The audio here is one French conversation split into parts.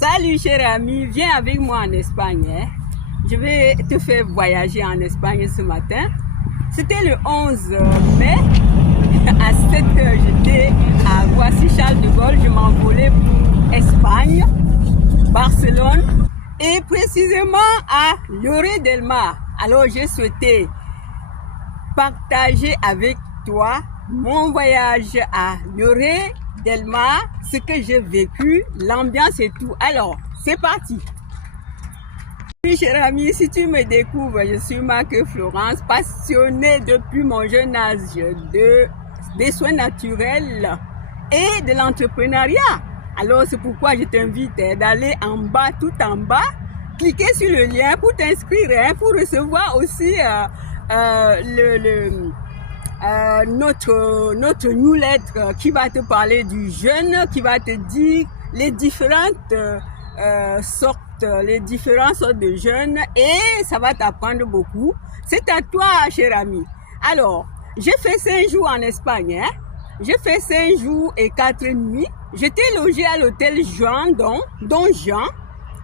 Salut cher ami, viens avec moi en Espagne. Je vais te faire voyager en Espagne ce matin. C'était le 11 mai. À 7h, j'étais à Roissy-Charles de Gaulle. Je m'envolais pour Espagne, Barcelone et précisément à Lloret del Mar. Alors, j'ai souhaité partager avec toi mon voyage à Lloret del Mar, ce que j'ai vécu, l'ambiance et tout. Alors, c'est parti. Oui, cher ami, si tu me découvres, je suis Marc Florence, passionnée depuis mon jeune âge des soins naturels et de l'entrepreneuriat. Alors, c'est pourquoi je t'invite d'aller en bas, tout en bas, cliquer sur le lien pour t'inscrire, pour recevoir aussi notre newsletter qui va te parler du jeûne, qui va te dire les différentes sortes de jeûne et ça va t'apprendre beaucoup. C'est à toi, cher ami. Alors, j'ai fait 5 jours en Espagne. J'ai fait 5 jours et 4 nuits. J'étais logé à l'hôtel Don Jean,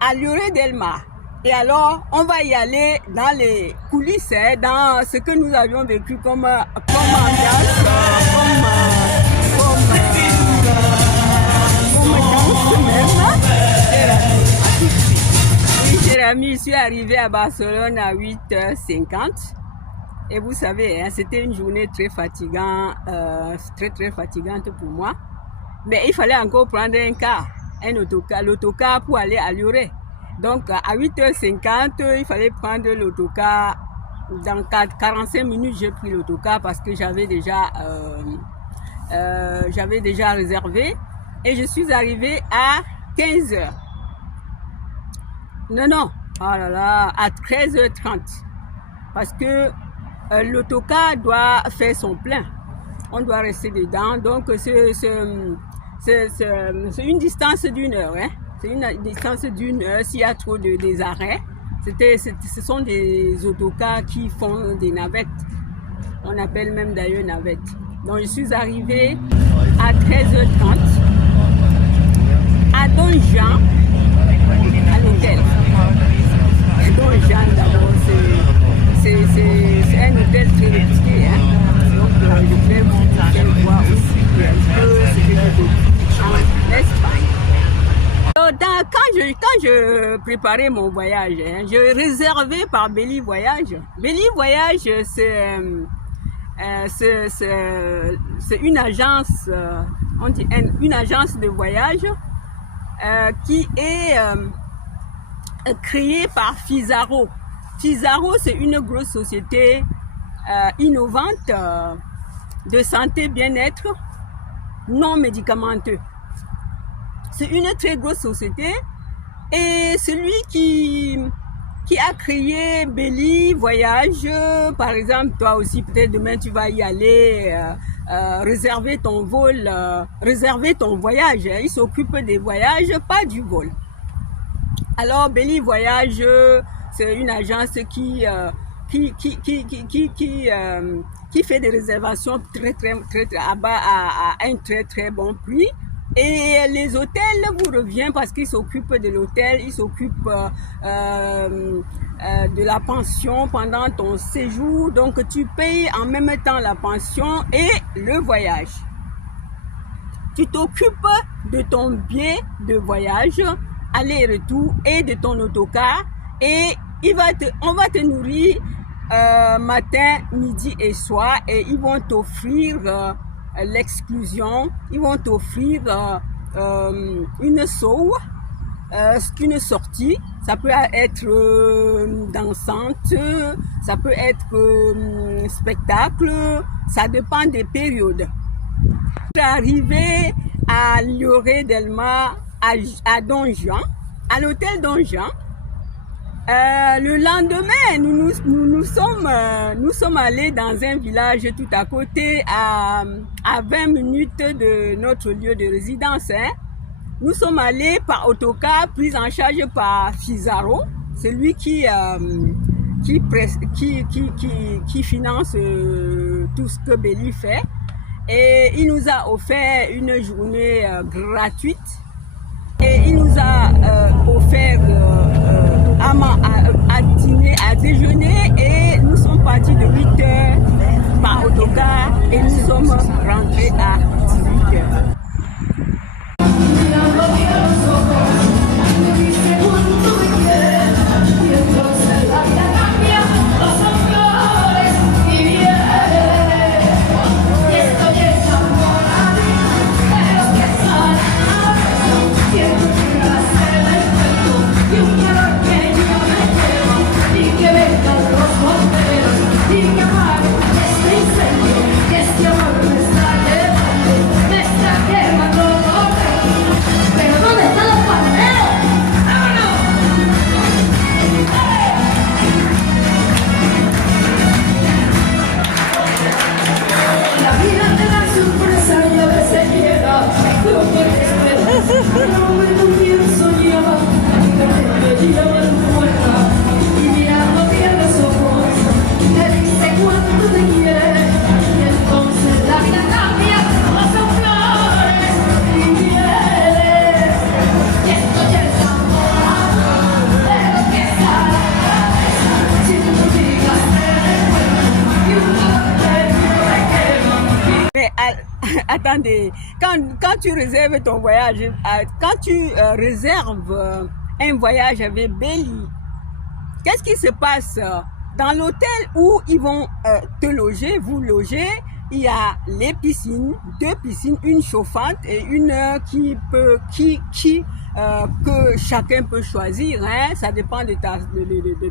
à Lloret del Mar. Et alors, on va y aller dans les coulisses, dans ce que nous avions vécu comme ambiance, Oui, cher ami, je suis arrivé à Barcelone à 8h50. Et vous savez, c'était une journée très fatigante, très fatigante pour moi. Mais il fallait encore prendre un car, l'autocar pour aller à Lloret. Donc à 8h50, il fallait prendre l'autocar. Dans 45 minutes, j'ai pris l'autocar parce que j'avais déjà réservé. Et je suis arrivée à 15h. Non, oh là là, à 13h30. Parce que l'autocar doit faire son plein. On doit rester dedans. Donc c'est une distance d'une heure. C'est une distance d'une heure s'il y a trop des arrêts. Ce sont des autocars qui font des navettes. On appelle même d'ailleurs navettes. Donc je suis arrivée à 13h30 à Don Jean, à l'hôtel. Don Jean d'abord, c'est un hôtel très réputé. Donc je vais vous faire voir aussi un peu ce que j'ai vécu en Espagne. Quand je préparais mon voyage, je réservais par Belly Voyage. Belly Voyage, c'est une agence, on dit une agence de voyage qui est créée par Fizarro. Fizarro, c'est une grosse société innovante de santé bien-être non médicamenteux. C'est une très grosse société et celui qui a créé Belly Voyage, par exemple, toi aussi peut-être demain tu vas y aller réserver ton vol, réserver ton voyage. Il s'occupe des voyages, pas du vol. Alors Belly Voyage, c'est une agence qui fait des réservations très à un très bon prix. Et les hôtels vous reviennent parce qu'ils s'occupent de l'hôtel, ils s'occupent de la pension pendant ton séjour. Donc tu payes en même temps la pension et le voyage. Tu t'occupes de ton billet de voyage, aller-retour et de ton autocar. Et on va te nourrir matin, midi et soir et ils vont t'offrir l'exclusion, ils vont t'offrir une show, une sortie, ça peut être dansante, ça peut être spectacle, ça dépend des périodes. Je suis arrivée à Lloret del Mar, à Don Jean, à l'hôtel Don Jean. Le lendemain, nous sommes allés dans un village tout à côté, à 20 minutes de notre lieu de résidence. Nous sommes allés par autocar, pris en charge par Fizarro, celui qui finance tout ce que Belly fait. Et il nous a offert une journée gratuite. Et il nous a déjeuné et nous sommes partis de 8 heures par autocar et nous sommes rentrés à 18 heures. Attendez, quand tu réserves ton voyage, quand tu réserves un voyage avec Belly, qu'est-ce qui se passe? Dans l'hôtel où ils vont te loger, vous loger, il y a les piscines, 2 piscines, une chauffante et une que chacun peut choisir, hein? Ça dépend de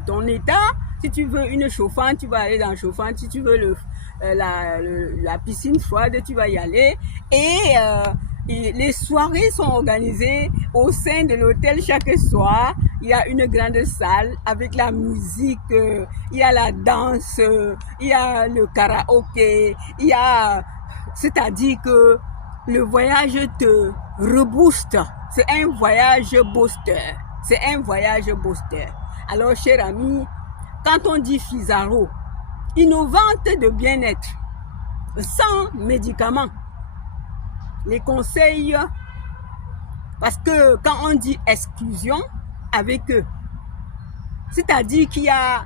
ton état. Si tu veux une chauffante, tu vas aller dans la chauffante. Si tu veux la piscine froide, tu vas y aller. Et les soirées sont organisées au sein de l'hôtel chaque soir. Il y a une grande salle avec la musique, il y a la danse, il y a le karaoké, c'est-à-dire que le voyage te rebooste. C'est un voyage booster. C'est un voyage booster. Alors, chers amis, quand on dit Fizarro, innovante de bien-être, sans médicaments, les conseils, parce que quand on dit exclusion avec eux, c'est-à-dire qu'il y a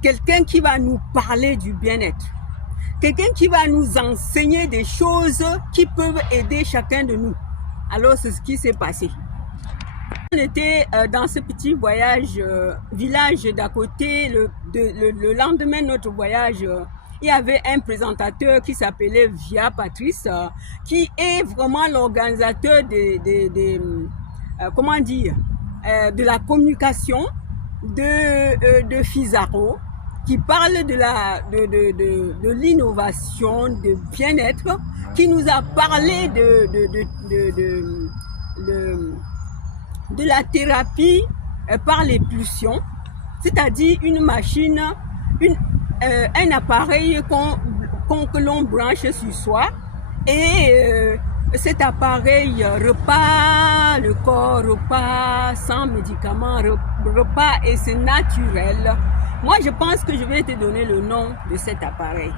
quelqu'un qui va nous parler du bien-être, quelqu'un qui va nous enseigner des choses qui peuvent aider chacun de nous. Alors c'est ce qui s'est passé. On était dans ce petit voyage, village d'à côté, le lendemain de notre voyage, il y avait un présentateur qui s'appelait Via Patrice, qui est vraiment l'organisateur comment dire, de la communication de Fizarro, qui parle de l'innovation, de bien-être, qui nous a parlé de la thérapie par les pulsions, c'est-à-dire une machine, un appareil que l'on branche sur soi et cet appareil repart, le corps repart sans médicaments, repart et c'est naturel. Moi, je pense que je vais te donner le nom de cet appareil.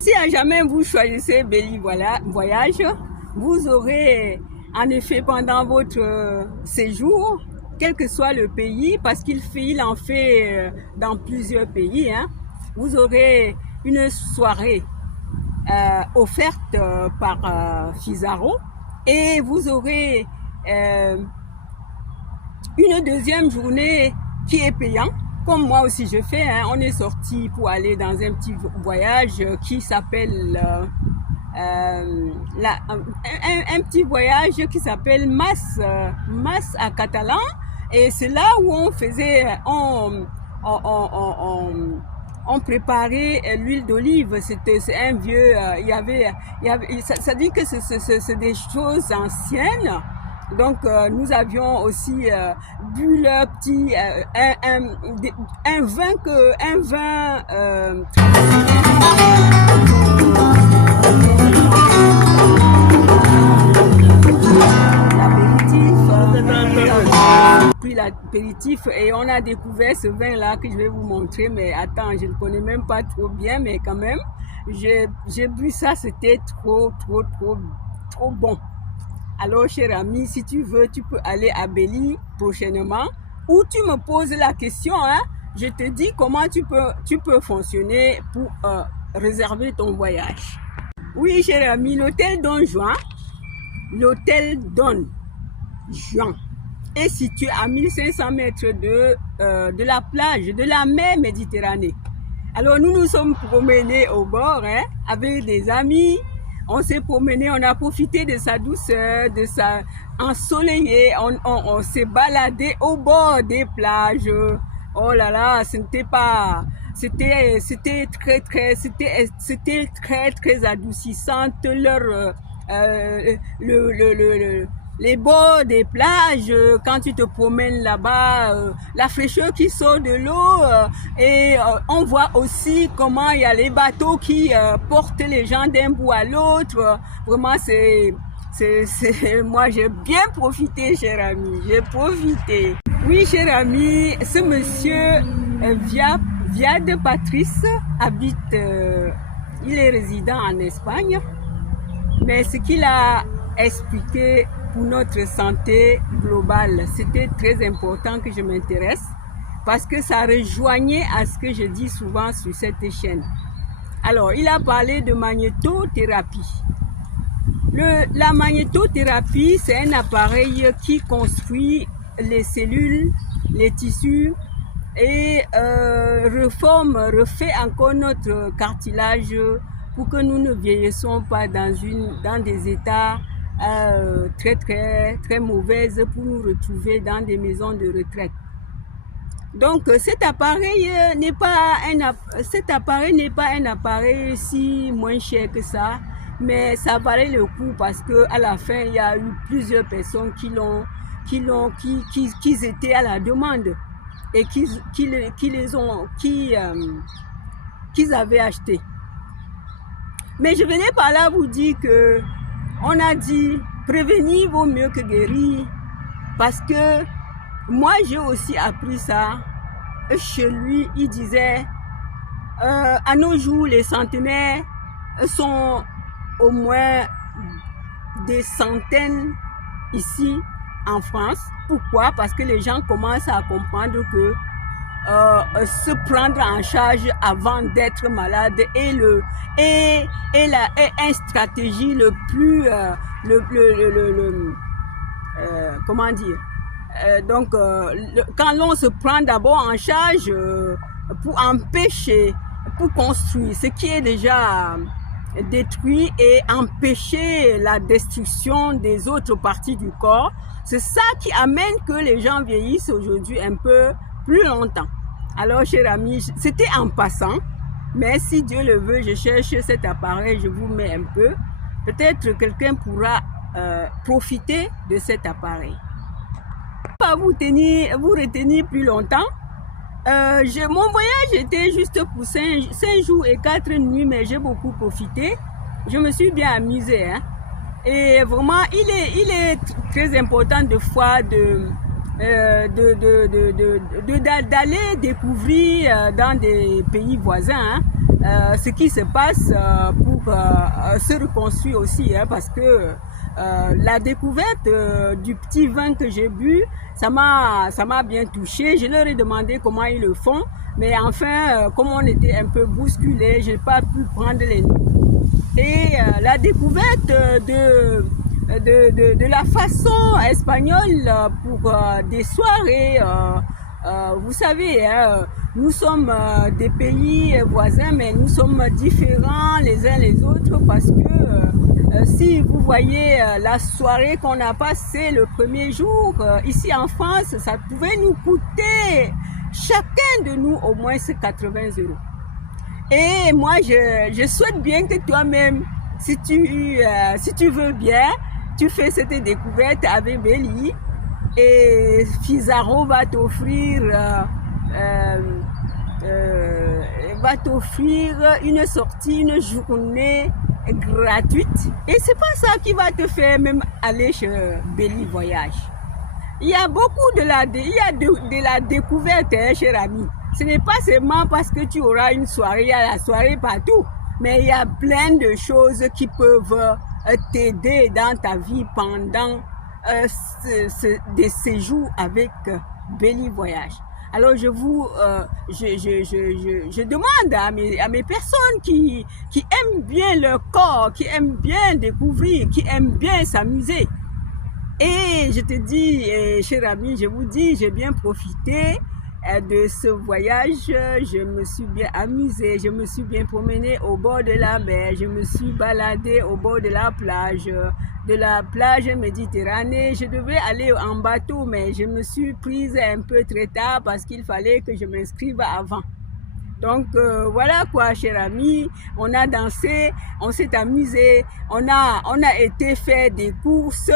Si à jamais vous choisissez Belly Voyage, vous aurez en effet pendant votre séjour, quel que soit le pays, parce qu'il en fait dans plusieurs pays, hein, vous aurez une soirée offerte par Fizarro et vous aurez une deuxième journée qui est payante. Comme moi aussi je fais, hein, on est sorti pour aller dans un petit voyage qui s'appelle un petit voyage qui s'appelle Mas à Catalan, et c'est là où on faisait, on préparait l'huile d'olive. C'est un vieux, ça dit que c'est des choses anciennes. Donc nous avions aussi bu le petit un vin puis l'apéritif, et on a découvert ce vin là que je vais vous montrer, mais attends, je ne connais même pas trop bien, mais quand même j'ai bu ça, c'était trop bon. Alors, cher ami, si tu veux, tu peux aller à Belly prochainement ou tu me poses la question, hein, je te dis comment tu peux fonctionner pour réserver ton voyage. Oui, cher ami, l'hôtel Don Juan, est situé à 1500 mètres de la plage, de la mer Méditerranée. Alors nous nous sommes promenés au bord, hein, avec des amis. On s'est promené, on a profité de sa douceur, de sa ensoleillé. On s'est baladé au bord des plages. Oh là là, c'était très adoucissante les bords des plages, quand tu te promènes là-bas, la fraîcheur qui sort de l'eau, et on voit aussi comment il y a les bateaux qui portent les gens d'un bout à l'autre. Vraiment, moi j'ai bien profité, cher ami, j'ai profité. Oui, cher ami, ce monsieur Viad Patrice habite, il est résident en Espagne, mais ce qu'il a expliqué pour notre santé globale, c'était très important que je m'intéresse parce que ça rejoignait à ce que je dis souvent sur cette chaîne. Alors, il a parlé de magnétothérapie. La magnétothérapie, c'est un appareil qui construit les cellules, les tissus et refait encore notre cartilage pour que nous ne vieillissons pas dans des états très mauvaises pour nous retrouver dans des maisons de retraite. Donc cet appareil n'est pas un appareil si moins cher que ça, mais ça valait le coup parce que à la fin il y a eu plusieurs personnes qui étaient à la demande et qu'ils avaient acheté. Mais je venais par là vous dire que on a dit prévenir vaut mieux que guérir, parce que moi j'ai aussi appris ça chez lui. Il disait à nos jours les centenaires sont au moins des centaines ici en France. Pourquoi? Parce que les gens commencent à comprendre que se prendre en charge avant d'être malade est une stratégie le plus comment dire, quand l'on se prend d'abord en charge pour empêcher, pour construire ce qui est déjà détruit et empêcher la destruction des autres parties du corps, c'est ça qui amène que les gens vieillissent aujourd'hui un peu plus longtemps. Alors, cher ami, c'était en passant, mais si Dieu le veut, je cherche cet appareil, je vous mets un peu. Peut-être quelqu'un pourra profiter de cet appareil. Pas vous retenir plus longtemps. Mon voyage était juste pour 5 jours et 4 nuits, mais j'ai beaucoup profité. Je me suis bien amusée, hein. Et vraiment, il est très important de fois d'aller découvrir dans des pays voisins, hein, ce qui se passe pour se reconstruire aussi, hein, parce que la découverte du petit vin que j'ai bu, ça m'a bien touché. Je leur ai demandé comment ils le font, mais enfin, comme on était un peu bousculés, j'ai pas pu prendre les noms. Et la découverte de la façon espagnole pour des soirées, vous savez, hein, nous sommes des pays voisins, mais nous sommes différents les uns les autres parce que si vous voyez la soirée qu'on a passée le premier jour ici en France, ça pouvait nous coûter chacun de nous au moins 80 €. Et moi, je souhaite bien que toi-même, si tu veux bien, tu fais cette découverte avec Béli et Fizarro va t'offrir une sortie, une journée gratuite. Et c'est pas ça qui va te faire même aller chez Béli Voyage. Il y a beaucoup de la découverte, hein, cher ami. Ce n'est pas seulement parce que tu auras une soirée, il y a la soirée partout, mais il y a plein de choses qui peuvent t'aider dans ta vie pendant des séjours avec Belly Voyage. Alors je demande à mes personnes qui aiment bien leur corps, qui aiment bien découvrir, qui aiment bien s'amuser. Et je te dis, cher ami, je vous dis, j'ai bien profité de ce voyage. Je me suis bien amusée, je me suis bien promenée au bord de la mer, je me suis baladée au bord de la plage Méditerranée. Je devais aller en bateau, mais je me suis prise un peu très tard parce qu'il fallait que je m'inscrive avant. Donc voilà quoi, cher ami, on a dansé, on s'est amusé, on a été faire des courses.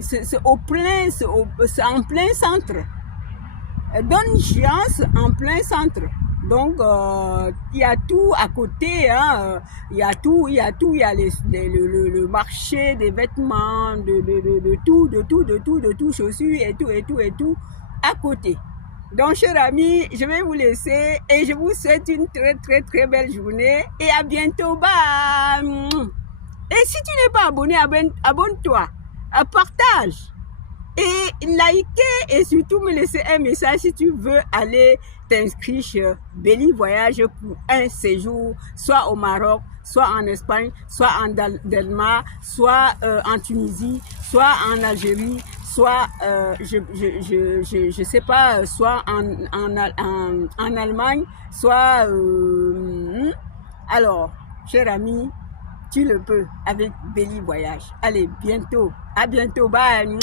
C'est en plein centre. Donjians en plein centre. Donc il y a tout à côté, hein. Il y a le marché des vêtements, de tout, chaussures et tout à côté. Donc, chers amis, je vais vous laisser et je vous souhaite une très belle journée et à bientôt. Bye. Et si tu n'es pas abonné, abonne-toi, partage et likez et surtout me laisser un message si tu veux aller t'inscrire chez Belly Voyage pour un séjour, soit au Maroc, soit en Espagne, soit en Danemark, soit en Tunisie, soit en Algérie, soit je sais pas, soit en Allemagne, soit alors, cher ami, tu le peux avec Belly Voyage. Allez, bientôt, à bientôt, bye.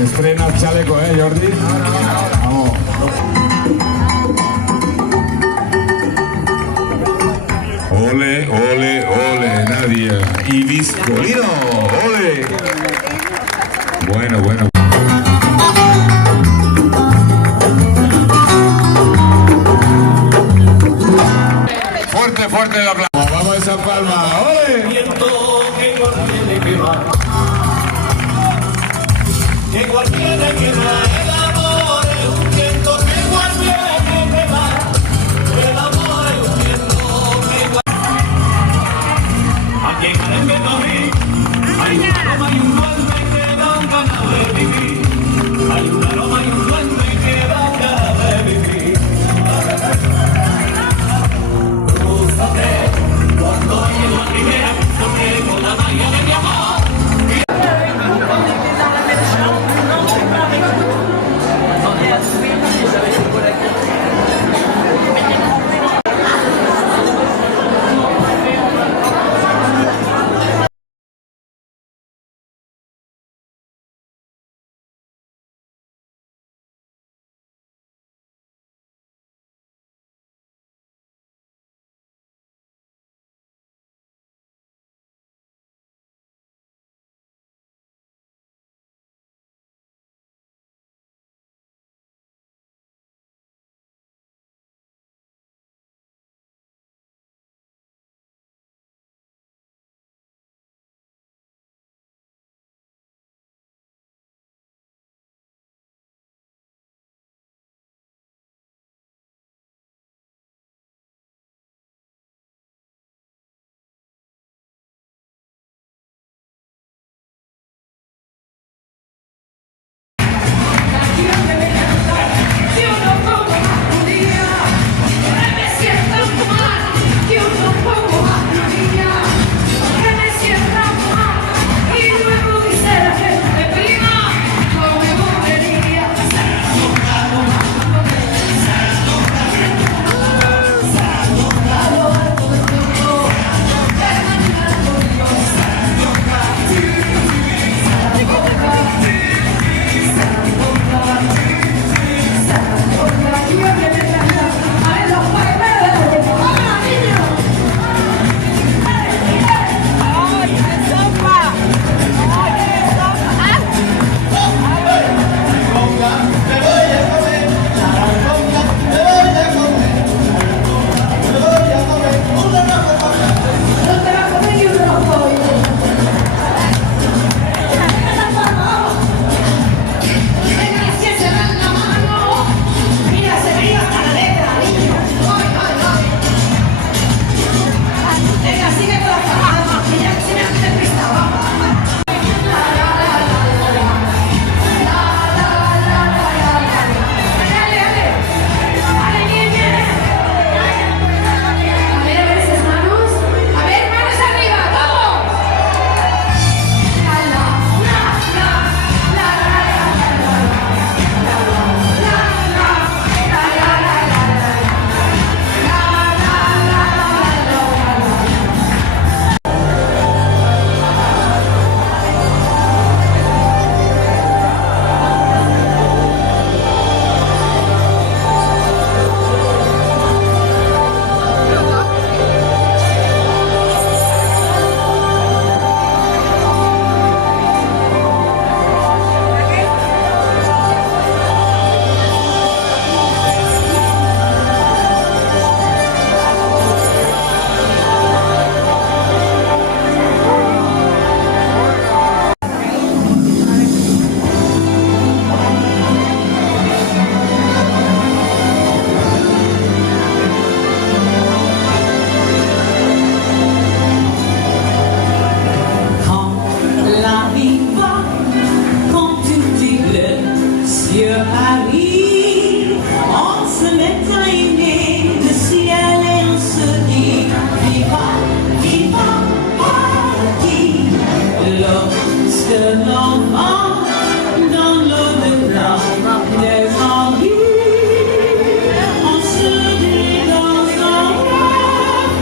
Estrena el chaleco, Jordi. Vamos. Ole, ole, ole, Nadia. Y Viscolino, ole. Bueno. Fuerte el aplauso. Vamos a esa palma, ole. Que igual viene que va, el amor es un viento que igual viene que va, el amor es un viento que va. Aquí en Jaén hay un aroma y un duende que dan ganas de vivir. Hay un aroma y un duende que dan ganas de vivir. Crúzate cuando en la primera, porque con la magia de mi amor. Vieux Paris, on se met à aimer le ciel et on se dit viva, viva Paris. Lorsque l'enfant dans l'au-delà des envies, on se dit dans un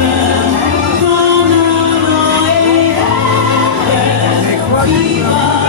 rêve qu'on aura et viva.